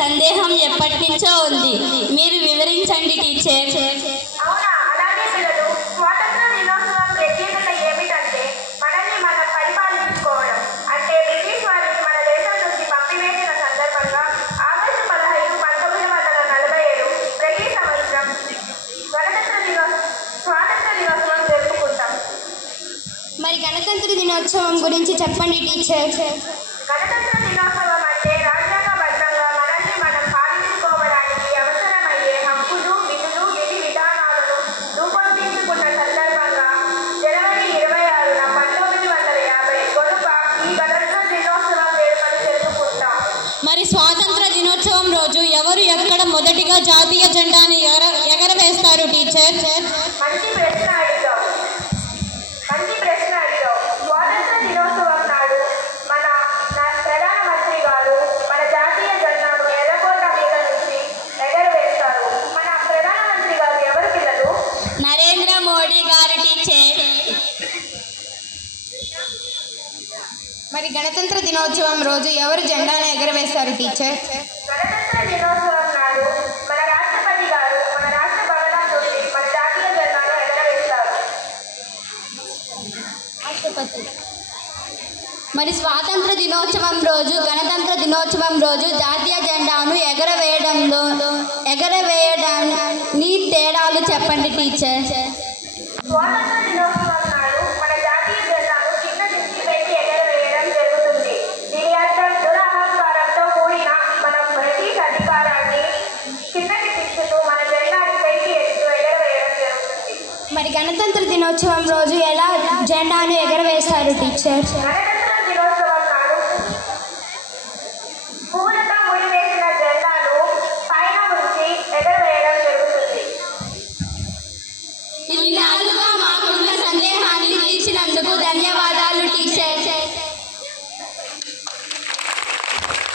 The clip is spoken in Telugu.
సందేహం ఎప్పటి నుంచో ఉంది. మీరు వివరించండి టీచర్. అవునా, అలాగే పిల్లలు. స్వాతంత్ర దినోత్సవం ప్రత్యేకత ఏమిటంటే మనల్ని మనం పరిపాలించుకోవడం. అంటే బ్రిటిష్ వారిని మన దేశం నుంచి పంపివేసిన సందర్భంగా ఆగస్టు 15, 1947 ప్రతి సంవత్సరం స్వాతంత్ర దినోత్సవం జరుపుకుంటాం. మరి గణతంత్ర దినోత్సవం గురించి చెప్పండి టీచర్. గణతంత్ర దినోత్సవం అంటే రాజ్యాంగబద్ధంగా మనల్ని మనం పాలించుకోవడానికి అవసరమయ్యే హక్కులు, విధులు, విధి విధానాలను రూపొందించుకున్న సందర్భంగా జనవరి 26న 1950 గొనుక ఈ గణతంత్ర దినోత్సవం వేడుకలు జరుపుకుంటాం. మరి స్వాతంత్ర దినోత్సవం రోజు ఎవరు ఎక్కడ మొదటిగా జాతీయ జెండాను ఎగరవేస్తారు టీచర్? మంచి ప్రశ్న అడిగావు. స్వాతంత్ర దినోత్సవం నాడు మన ప్రధానమంత్రి గారు మన జాతీయ జెండాను ఎర్రకోట మీద నుంచి ఎగరవేస్తారు. మన ప్రధానమంత్రి గారు ఎవరు పిల్లలు? నరేంద్ర మోడీ గారు టీచర్. మరి గణతంత్ర దినోత్సవం రోజు ఎవరు జెండాను ఎగరవేస్తారు టీచర్? గణతంత్ర దినోత్సవం నాడు మన రాష్ట్రపతి గారు మన రాష్ట్ర భవనం నుండి మన జాతీయ జెండాను ఎగరవేస్తారు. మరి స్వాతంత్ర దినోత్సవం రోజు గణతంత్ర దినోత్సవం రోజు జాతీయ జెండాను ఎగరవేయడాన్ని తేడాలు చెప్పండి టీచర్. స్వాతంత్ర దినోత్సవం నాడు మన జాతీయ జెండాను కింద నుంచి పైకి ఎగరవేయడం జరుగుతుంది. దీని అర్థం దురహంకారంతో కూడిన మన బ్రిటిష్ అధికారాన్ని కిందకి తిప్పుతూ మన జెండాని పైకి ఎత్తుతూ ఎగరవేయడం జరుగుతుంది. మరి గణతంత్ర దినోత్సవం రోజు ఎలా జెండాను ఎగరవేస్తారు టీచర్? గణతంత్ర